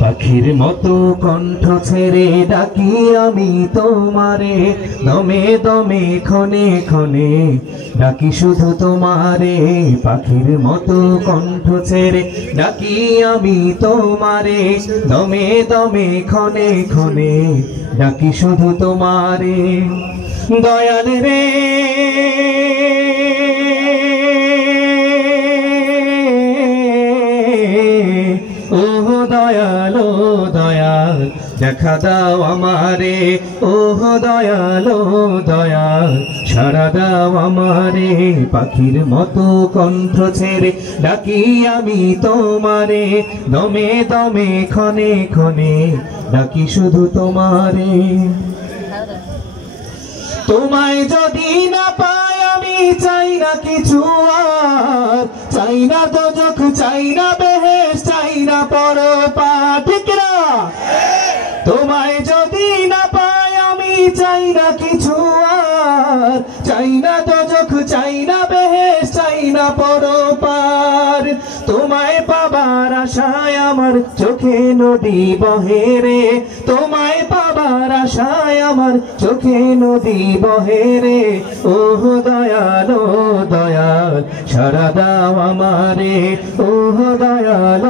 পাখির মতো কণ্ঠ ছেড়ে ডাকি আমি তোমারে, দমে দমে ক্ষণে ক্ষণে ডাকি শুধু তোমারে। পাখির মতো কণ্ঠ ছেড়ে ডাকি আমি তোমারে, দমে দমে ক্ষণে ক্ষণে ডাকি শুধু তোমারে। দয়াল রে ওহ দয়াল দয়াল দেখা দাও আমারে, ওহ দয়াল দয়াল সাড়া দাও আমারে। পাখির মতো কণ্ঠ ছেড়ে ডাকি আমি তোমারে, দমে দমে ক্ষণে ক্ষণে ডাকি শুধু তোমারে। তোমায় যদি না পাই আমি চাই না কিছু আর, চাই না দোজখ, চাই না বেহেশত, চাই না পরপার, ঠিক না? তোমায় যদি না পাই আমি চাই না কিছু আর, চাই না দোজখ, চাই না বেহেশত, চাই না পরপার। তোমায় পাবার আশায় আমার চোখে নদী বহে রে, তোমায় পাবার আশায় আমার চোখে নদী বহে রে। ওহ দয়াল দয়াল সাড়া দাও আমারে, ওহ দয়াল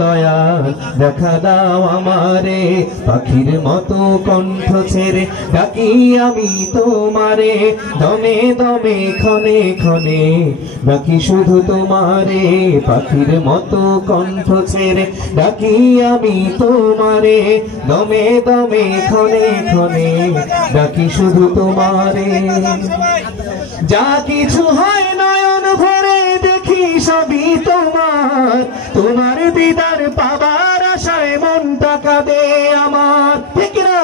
দয়াল দেখা দাও আমারে। পাখির মতো কণ্ঠ ছেড়ে ডাকি আমি তোমারে, দমে দমে ক্ষণে ক্ষণে ডাকি শুধু তোমারে। পাখির মতো কণ্ঠ ছেড়ে ডাকি আমি তোমারে, দমে দমে ক্ষণে ক্ষণে ডাকি শুধু তোমারে। যা কিছু হয় নয়ন ভরে দেখি সবই তোমার, তোমার দিদার পাবার আশায় মনটা কাঁদে আমার, ঠিক না?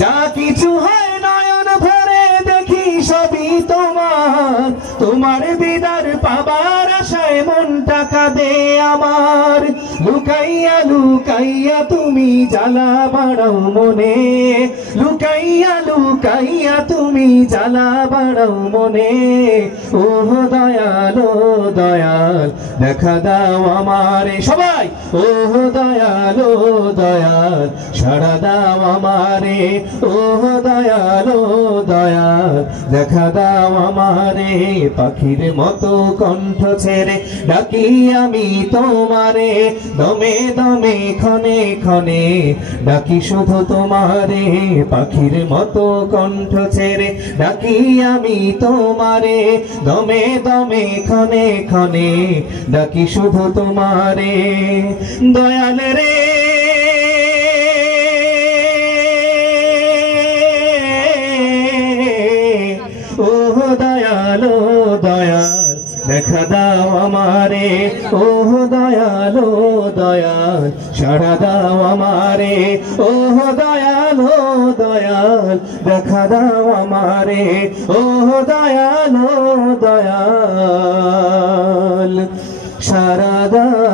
যা কিছু হয় নয়ন ভরে দেখি সবই তোমার, তোমার দিদার পাবার আশায় মনটা কাঁদে আমার। লুকাইয়া লুকাইয়া তুমি জ্বালা বাড়াও মনে, লুকাইয়া লুকাইয়া তুমি জ্বালা বাড়াও মনে। ওহ দয়াল দয়াল দেখা দাও আমারে, সবাই ওহ দয়াল দয়াল সাড়া দাও আমারে, ওহ দয়াল দয়াল দেখা দাও আমারে। পাখির মতো কণ্ঠ ছেড়ে ডাকি আমি তোমারে, দমে দমে ক্ষণে ক্ষণে ডাকি শুধু তোমারে। পাখির মতো কণ্ঠ ছেড়ে ডাকি আমি তোমারে, দমে দমে ক্ষণে ক্ষণে ডাকি শুধু তোমারে। দয়াল রে ওহ দয়াল দয়াল দেখা দাও আমারে, ওহ দয়াল দয়াল সাড়া দাও আমারে। ওহ দয়াল দয়াল দেখা দাও আমারে, ওহ দয়াল দয়াল সাড়া দাও।